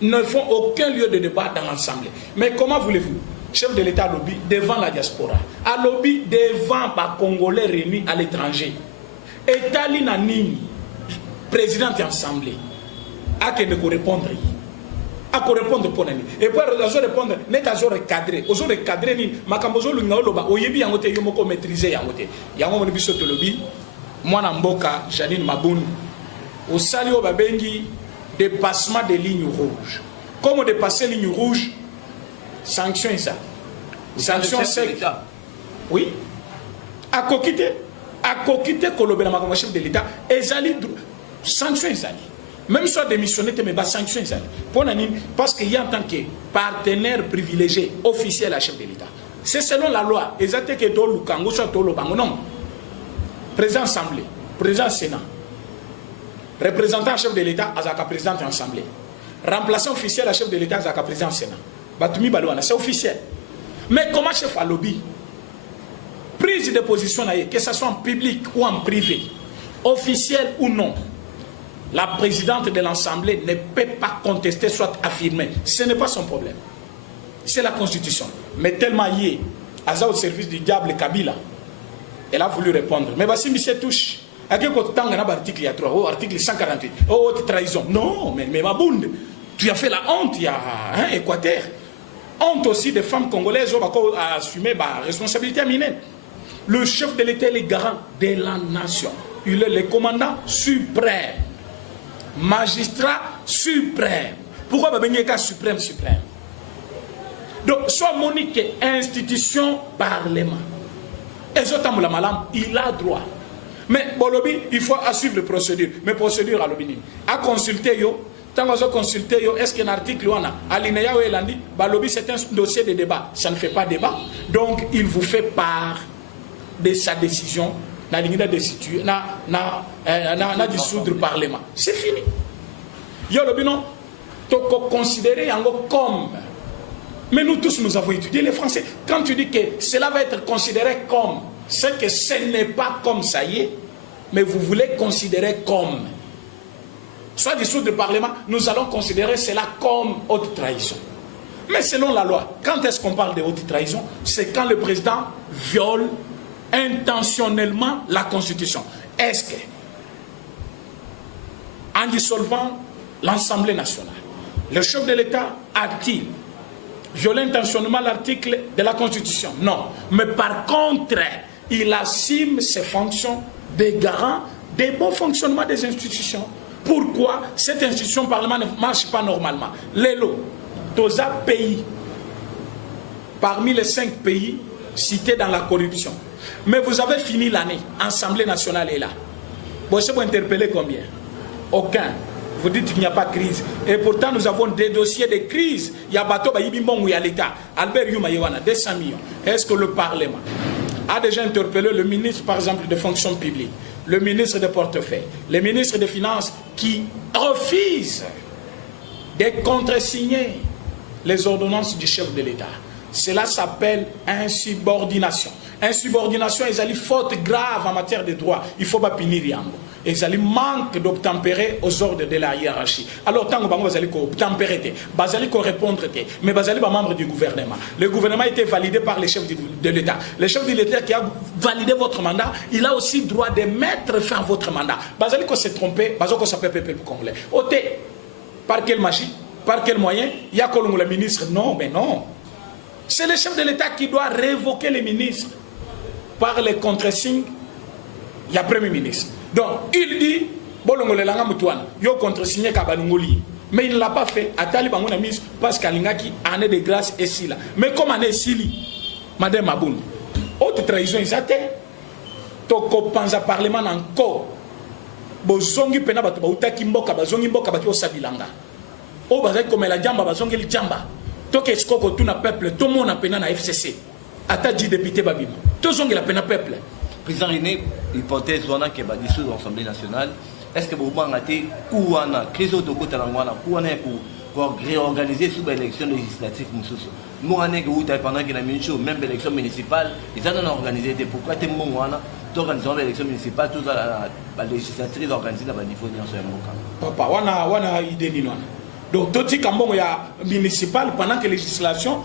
Ne font aucun lieu de débat dans l'Assemblée. Mais comment voulez-vous? Chef de l'État lobby devant la diaspora, à lobby devant les Congolais réunis à l'étranger. État Linanini, président de l'Assemblée, à qui ne répondre. À répondre pour nous. Et puis, ils répondre, net à recadrer. Ils recadrer, ni makambozo l'ungoloba, oyebi yangote yomoko maîtriser yangote. Yango biso te lobby, moi namboka, Janine Maboun, au salio babengi, dépassement des lignes rouges. Comme dépasser les lignes rouges, sanction ça. Sanction sec. Oui. À coquiter kolobela makambo chef de l'État, ezali sanction ezali. Même soit démissionné, mais pas sanction ezali. Parce qu'il y a en tant que partenaire privilégié officiel à chef de l'État. C'est selon la loi. Exactement que to lukango soit to lobango non. Président Assemblée, président Sénat, représentant chef de l'État, azaka président de l'Assemblée, remplaçant officiel à chef de l'État, azaka président Sénat. Batumi Balouana, c'est officiel. Mais comment chef à lobby, prise de position, que ce soit en public ou en privé, officiel ou non, la présidente de l'Assemblée ne peut pas contester, soit affirmer. Ce n'est pas son problème. C'est la Constitution. Mais tellement y est, au service du diable Kabila, elle a voulu répondre. Mais si monsieur touche, à quel côté l'article 3, article 148, trahison. Non, mais ma boule, tu as fait la honte, il y a Équateur. Honte aussi des femmes congolaises qui ont assumé la responsabilité mineure. Le chef de l'État est le garant de la nation. Il est le commandant suprême. Magistrat suprême. Pourquoi il y a un suprême? Donc, soit Monique, institution, parlement. Et il a droit. Mais bon, il faut suivre les procédures. Mais procédure à l'obéni. À consulter, tant que vous consultez, est-ce qu'il y a un article alinéa ou elandi, c'est un dossier de débat. Ça ne fait pas débat. Donc, il vous fait part de sa décision. Na dissoudre le Parlement. C'est fini. Yo le binon, considéré comme. Mais nous tous, nous avons étudié les Français. Quand tu dis que cela va être considéré comme, c'est que ce n'est pas comme ça y est, mais vous voulez considérer comme. Soit dissoudre le Parlement, nous allons considérer cela comme haute trahison. Mais selon la loi, quand est-ce qu'on parle de haute trahison? C'est quand le président viole intentionnellement la Constitution. Est-ce que, en dissolvant l'Assemblée nationale, le chef de l'État a-t-il violé intentionnellement l'article de la Constitution? Non. Mais par contre, il assume ses fonctions de garant des bons fonctionnements des institutions. Pourquoi cette institution parlement ne marche pas normalement? L'élo, tous les pays, parmi les 5 pays cités dans la corruption. Mais vous avez fini l'année, l'Assemblée nationale est là. Vous savez, vous interpellez combien? Aucun. Vous dites qu'il n'y a pas de crise. Et pourtant, nous avons des dossiers de crise. Il y a Bato, il y a l'État. Albert Yuma Yewana, 200 millions. Est-ce que le Parlement a déjà interpellé le ministre, par exemple, de fonction publique, le ministre des portefeuilles, le ministre des Finances, qui refusent de contresigner les ordonnances du chef de l'État? Cela s'appelle insubordination. Insubordination, ils ont faute grave en matière de droit. Il ne faut pas punir Yango. Ils ont manque d'obtempérer aux ordres de la hiérarchie. Alors, tant que vous allez obtempérer, vous allez répondre, mais vous allez être membre du gouvernement. Le gouvernement a été validé par le chef de l'État. Le chef de l'État qui a validé votre mandat, il a aussi le droit de mettre fin à votre mandat. Vous allez se tromper, vous allez se peuple congolais. Par quelle magie? Par quel moyen? Il y a le ministre? Non, mais non. C'est le chef de l'État qui doit révoquer les ministres. Par les contre-signes, il y a Premier ministre. Donc, il dit, yo contre-signé Kabalungoli. Mais il ne l'a pas fait. Atali Bangon a mis parce qu'Alingaki année de grâce est si là. Mais comme année Sili, Madame Maboun, haute trahison, ils attendent. Toko panza parlement encore. Bozongi pena batu bautaki mboka bazongi mboka batu osabilanga. O bazai comme la jamba bazongi li jamba. Toke escoko tout na peuple, tout le monde a pena na FCC. Ata dit député babima. Tout zongi la pena peuple. Président René, hypothèse wana ke ba dissoudre l'Assemblée nationale. Est-ce que vous avez été kouana, crise de côté langwana, kouana pour pour réorganiser sous l'élection législative. Moi, pendant qu'il a mis une chose, même l'élection municipale, ils ont organisé. Pourquoi tu es organisé l'élection municipale, tout la législature est organisée dans le niveau de Papa, on a idée de nous. Donc, tout ce qui est municipal, pendant que la législation,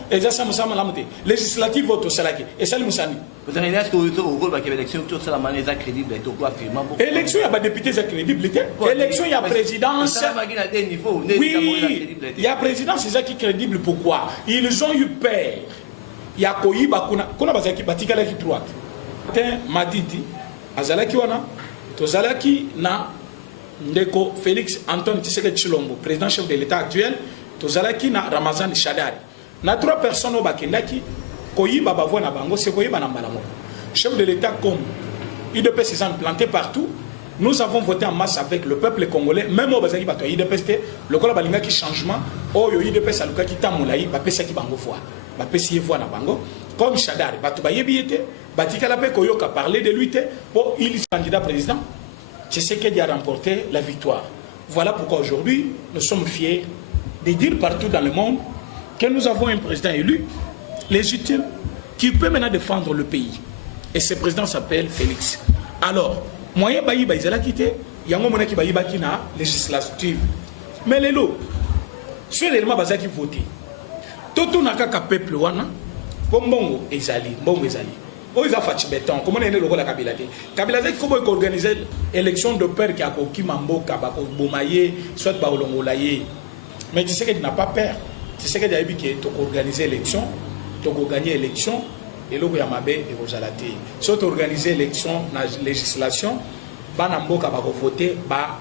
législative vote au Salaki. Et ça, le Moussani. Vous avez dit que l'élection, tout ça, la manière crédible, et tout quoi, élection, il y a des députés crédibles. Élection, il y a présidence. Oui, il y a présidence, c'est ça qui est crédible. Pourquoi? Ils ont eu peur. Il y a Koyiba, qu'on a basé qui batika la qui droite. Matiti, Azalaki wana, Tozalaki na Ndeko Félix Antoine Tshisekedi Tshilombo, président chef de l'État actuel, Tozalaki na Ramazan Shadari. Na 3 personnes au Bakendaki, Koyiba Bavona Bango, c'est Koyiba Nambalamo. Chef de l'État comme IDP s'est implanté partout. Nous avons voté en masse avec le peuple congolais, même au Bazaki Bato IDP, le Kola Balinga qui changement, oh yo IDP Saluka qui Tamoulaï, Bapesa qui Bango Foa, Bapesi Foa na Bango, comme Shadari, Batubaye Biete, Batika Lape Koyoka parlait de lui, pour il est candidat président. Tshisekedi a remporté la victoire. Voilà pourquoi aujourd'hui, nous sommes fiers de dire partout dans le monde que nous avons un président élu, légitime, qui peut maintenant défendre le pays. Et ce président s'appelle Félix. Alors, moyen bayi baizala quitté, yango mona ki bayi bakina législative. Mais les lots, sur l'élément bazaki voté. Tout naka ka peuple wana, bongo ezali, bongo ezali. Oh, ils ont fait béton. Comment est-ce que la Kabila dit? Kabila dit comment organiser l'élection de peur qui a coquille mambo, kabako bomaye, soit baolongolaye. Mais tu sais qu'il n'a pas peur. Tu sais qu'il a dit que tu organiser l'élection, tu gagner l'élection, et là il y a mabé et vous allez dire. Soit organiser l'élection, la législation, banambo kabako voter, ba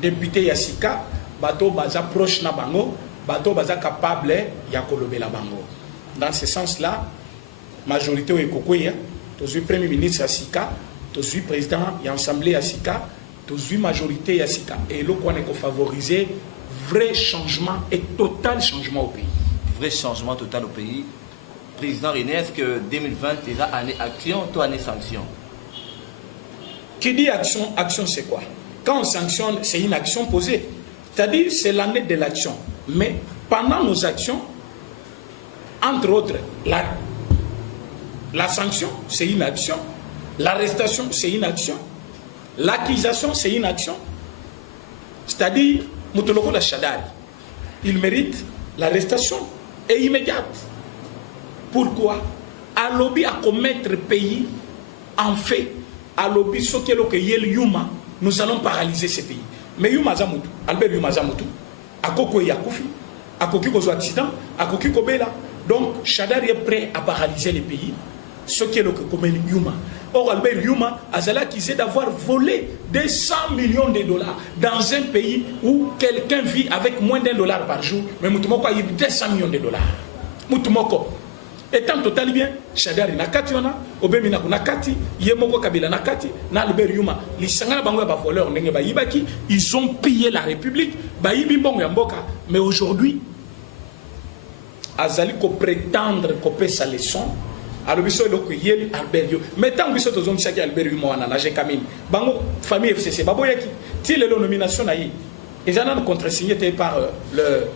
député Yassika, bato baza proche na bango, bato baza capable ya kolobe la bango. Dans ce sens-là. Majorité au Ekokoya, tous le premier ministre Yassika, tous le président de l'Assemblée Yassika, tous le majorité Yassika. Et là, on est favoriser vrai changement et total changement au pays. Vrai changement total au pays. Président René, est-ce que 2020 est année action ou année sanction? Qui dit action, action c'est quoi? Quand on sanctionne, c'est une action posée. C'est-à-dire, c'est l'année de l'action. Mais pendant nos actions, entre autres, la sanction, c'est une action. L'arrestation, c'est une action. L'accusation, c'est une action. C'est-à-dire, Moutoloko la Shadari, il mérite l'arrestation et immédiate. Pourquoi? À lobby à commettre pays en fait, à lobby sokelo que yel yuma, nous allons paralyser ce pays. Mais Yuma Zamutu, Albert Yuma Zamutu, à Koko Yakoufi, à Kokiko accident, à Kokiko Bela. Donc, Shadari est prêt à paralyser les pays. Ce qui est le comme Yuma. Or, Albert Yuma a accusé d'avoir volé des 100 millions de dollars dans un pays où quelqu'un vit avec moins d'$1 par jour. Mais Moutoumoko a eu 200 millions de dollars. Moutoumoko. Étant total bien, Shadari Nakati, Obemina Nakati, Yemoko Kabila Nakati, Albert Yuma, les Sangana Bango ba voleur, ils ont pillé la République, Bayibi Bongo Yamboka. Mais aujourd'hui, Azali ko prétendre qu'on peut sa leçon. Alors, il y a Albert Yu. Mais tant que vous avez Albert Yu, j'ai Camille. Bango, famille FCC, Baboyaki, si les nominations ils ont contresigné par le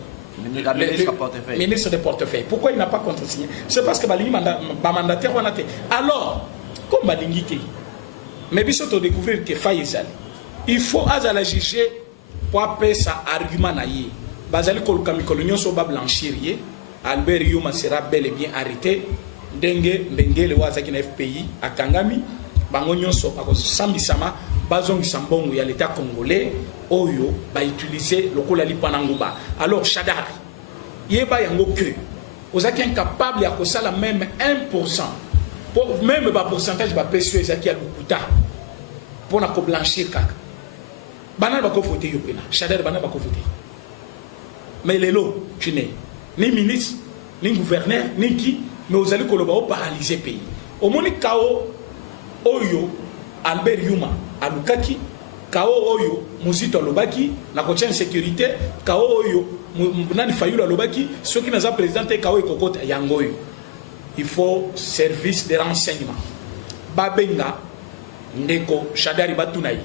ministre des portefeuilles. Pourquoi il n'a pas contresigné? C'est parce que Balingi mandataire. Alors, comme Balingi, mais il faut découvrir que Faïzal, il faut juger pour appeler ça argument. Bazali Kolukamikolunion soba blanchir. Albert Yuma sera bel et bien arrêté. Dengue, Bengele Wazaki na FPI, à Kangami, Bangonyon Sopako, Sambisama, Bazong Sambong, il y a l'État congolais, Oyo, va utiliser le Kolali Panangouba. Alors, Shadari, Yeba Yango Kru, vous êtes incapable de faire même 1%, pour même le pourcentage de PSU, Zaki à Lukuta, pour ne pas blanchir Kaka. Banal Bako voté Yopena, Shadari Banal Bako voté. Mais les lots, tu n'es ni ministre, ni gouverneur, ni qui. Mais vous allez paralyser le pays. Au moment où Kao Oyo, Albert Yuma, Alukaki, Kao Oyo, Mouzito Lobaki, la prochaine sécurité, Kao Oyo, Mounani Fayula Lobaki, ceux qui n'ont pas présenté Kao et Kokot Yangoyo. Il faut service de renseignement. Babenga, Ndeko, Shadari Batunaï.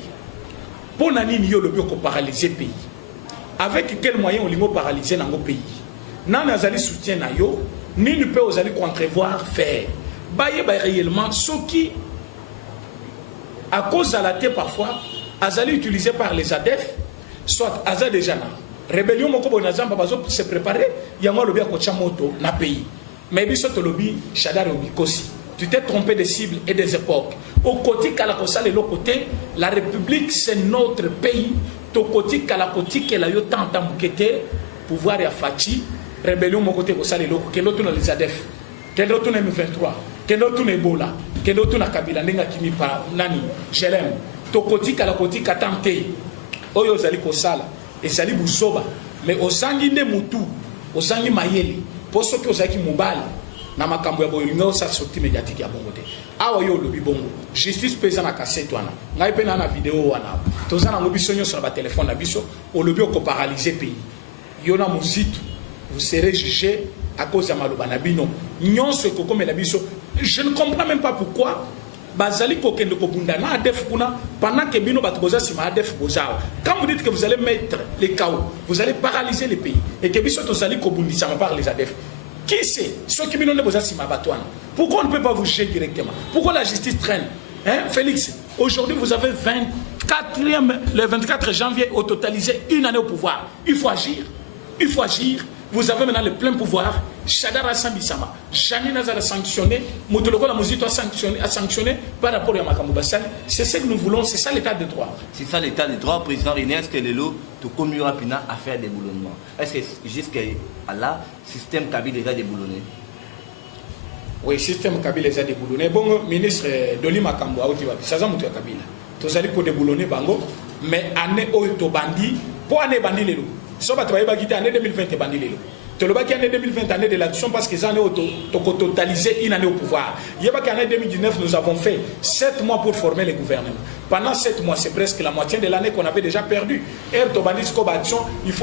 Pour Nani Niyo le bio paralyser le pays. avec quel moyen on l'a paralysé dans nos pays. Non, nous allons soutien na yo, ni nous pouvons aller contrevoir faire. Baye réellement ce qui, à cause de la terre parfois, azali utilisé par les ADF, soit azali déjà na rébellion moko bonazamba bazo se préparer, yango lobi akocha moto na pays. Mais biso to lobi Shadar Obikosi. Tu t'es trompé des cibles et des époques. Au côté Kalakosa et l'autre côté, la République c'est notre pays. Au côté Kalakoti que la yo tanta mukete pouvoir ya Fati, rébellion mon côté Kosa et l'autre, que l'autre les ADF, que l'autre M23, que l'autre Ebola, que l'autre na Kabila nenga kimi pa nani, Jelem. Au côté Kalakoti katante. Oyo zali Kosala et zali Buzoba, mais ozangi ne mutu, ozangi mayeli, pour ceux qui ozaki mobile. Na makambo ya bolingo sa sorti médiatique ya bongo te awa yo lobi bongo justice pesa na cassette wana ngai pe na vidéo wana toza na mobiso nyo sur ba téléphone na biso o lobi ko paralyser pays yo na muzito vous serez jugé à cause ya maloba na bino nyonso ko komela biso. Je ne comprends même pas pourquoi bazali ko kende ko bunda na ADF kuna pendant que bino bato boza sima ADF boza. Quand vous dites que vous allez mettre les chaos, vous allez paralyser les pays et que biso tozali ko bundisa par les ADF. Qui c'est? Ceux qui m'ont dit pourquoi on ne peut pas vous juger directement? Pourquoi la justice traîne? Hein, Félix, aujourd'hui vous avez le 24 janvier au totalisé une année au pouvoir. Il faut agir. Il faut agir. Vous avez maintenant le plein pouvoir. Shadara Sambisama, Janine a sanctionné, Moutoloko la musique a sanctionné par rapport à Makamou Bassal. C'est ce que nous voulons, c'est ça l'état de droit. C'est ça l'état de droit, président René. Est-ce que les lots, tout comme il y a à faire des boulonnements? Est-ce que jusqu'à là, le système Kabila est déboulonné? Oui, le système Kabila est déboulonné. Bon, ministre Doli Makambo, ça c'est Moutou Kabila. Tous allez pour déboulonner Bango, mais année au bandi, pour année bandi les lots. Si on va travailler année 2020 bandi les lots. Tu le vois année 2020, année de l'action, parce qu'ils ont totalisé une année au pouvoir. Il y a qu'en année 2019, nous avons fait 7 mois pour former le gouvernement. Pendant 7 mois, c'est presque la moitié de l'année qu'on avait déjà perdu. Et il faut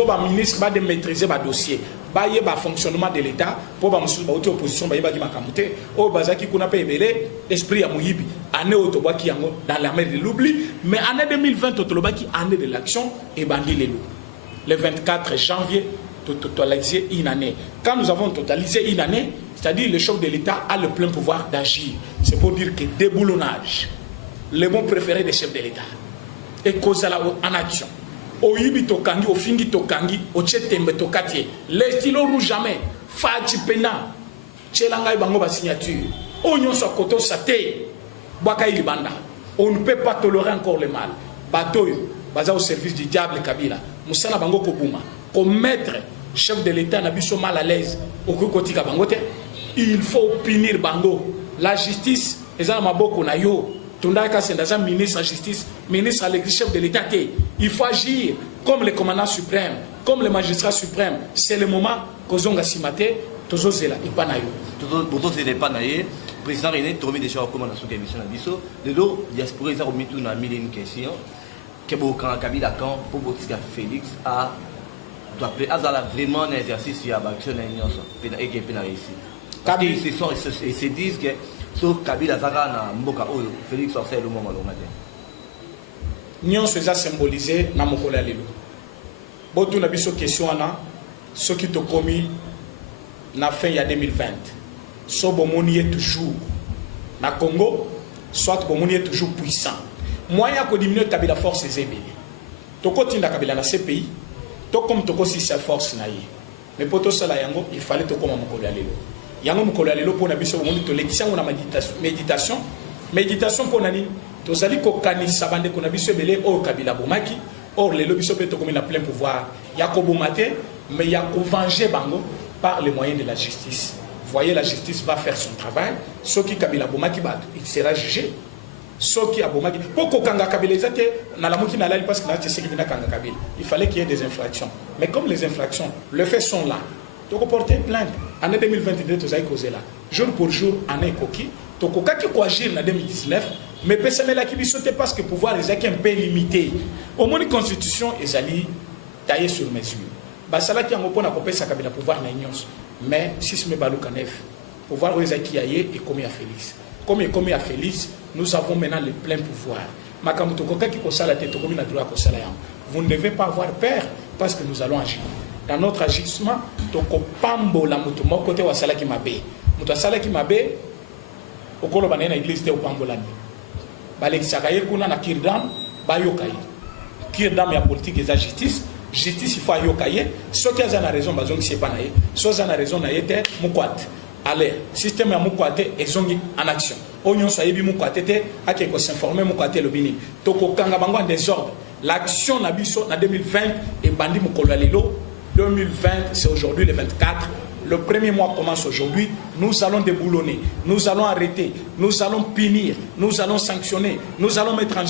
que le ministre de maîtriser le dossier. Il y a le fonctionnement de l'État pour que l'opposition soit l'esprit à Mouyibi. Année dans la mer de l'oubli. Mais année 2020, année de l'action et bandi les loups. Le 24 janvier, totaliser une année. Quand nous avons totalisé une année, c'est-à-dire le chef de l'État a le plein pouvoir d'agir. C'est pour dire que déboulonnage, le mot préféré des chefs de l'État, et cause en action. Au yibi tokangi, au fingi tokangi, au tchetembe tokatier, les stylos rouges jamais, fachi pena, tchelangai bango ba signature, oignon soit koto sate, baka ilibanda. On ne peut pas tolérer encore le mal. Batoyo, baza au service du diable Kabila, Moussana bango kobuma. Commettre chef de l'État n'a pas mal à l'aise au côté de Bangote, il faut punir Bango. La justice, les gens m'ont dit Tundaka c'est un ministre de la justice, ministre de chef de l'État. Il faut agir comme le commandant suprême, comme le magistrat suprême. C'est le moment que nous avons simate, tous les là, et pas naïo. Tous les pas naïo. Président René, tu as mis déjà en recommandation de l'émission à Bisso. De l'eau, diaspora, ils ont mis tout dans une question. Que vous avez Kabila quand pour Félix a doit vraiment un exercice sur l'action et qui est réussi. Parce qu'ils se disent que sauf Kabila Zara na Mboka Oyo, Félix Orsay le moment où on a dit. Nous sommes symbolisés dans Mokola Lelo. Botou na biso question ana ce qui te commis na fin il y a 2020. So bomoni est toujours na Congo, soit bomoni est toujours puissant. Moyen que diminuer Kabila force est ébélé. Toko tinda Kabila na ces pays. Comme toko si sa force na ye mais pour tout cela yango il fallait to comme mokolo lelo yango mokolo lelo pour na biso mondi to lekisa ngona méditation pour nani to zali ko kanisa bande ko na biso belé o Kabila bomaki or lelo biso pe to comme la plein pouvoir ya ko bomate mais ya ko venger bango par les moyens de la justice. Voyez, la justice va faire son travail. Ce qui Kabila bomaki bat il sera jugé. Soki abomaki poko kanga Kabila ezate na la moki na la parce que na tese kina kanga Kabila il fallait qu'il y ait des infractions mais comme les infractions le fait sont là to porter plainte année 2022 to zai causer là jour pour jour année koki to kokaki ko agir na 2019 mais pesamela ki bisote parce que pouvoir ezaki un peu limité au moins constitution ezali taillé sur mesure basala ki ngo pona kopesa Kabila pouvoir na nyonso mais si me baluka nef pouvoir ezaki yaye et comme ya Félix. Comme à Félix, nous avons maintenant le plein pouvoir. makambo tokokaki kosala te tokomi na droit kosala yango. Vous ne devez pas avoir peur parce que nous allons agir. Dans notre agissement, tokopambola moto moko te wasalaki mabe. Moto asalaki mabe okolo banene na église te opambolani. Balekisaka ye kuna na kirdam bayoka ye. Kirdam ya politique eza justice. Justice il faut ayoka ye. Soki aza na raison bazongi sepa na ye. So aza na raison na ye te mukwate. Allez, système ya mukwate ezongi en action. Onyon so yebi mukwate te ake ko s'informer mukwate lo bini. Toko kanga bango en désordre. L'action na biso na 2020 et bandi mukolo ya lelo. 2020 c'est aujourd'hui le 24. Le premier mois commence aujourd'hui. Nous allons déboulonner, nous allons arrêter, nous allons punir, nous allons sanctionner, nous allons mettre en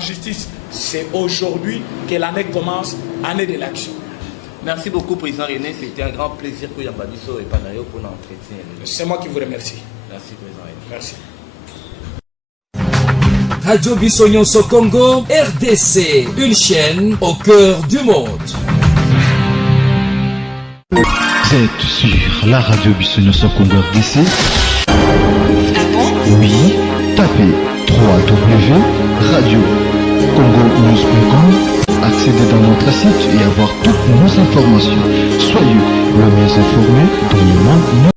justice. C'est aujourd'hui que l'année commence, année de l'action. Merci beaucoup, Président René. C'était un grand plaisir que Yambadiso et Panayo pour l'entretien. C'est moi qui vous remercie. Merci, Président René. Merci. Radio Bissonyonso Congo, RDC, une chaîne au cœur du monde. Vous êtes sur la radio Bissonyonso Congo RDC. Oui, tapez www.radiocongonews.com, accédez dans notre site et avoir toutes nos informations. Soyez le mieux informés dans le monde.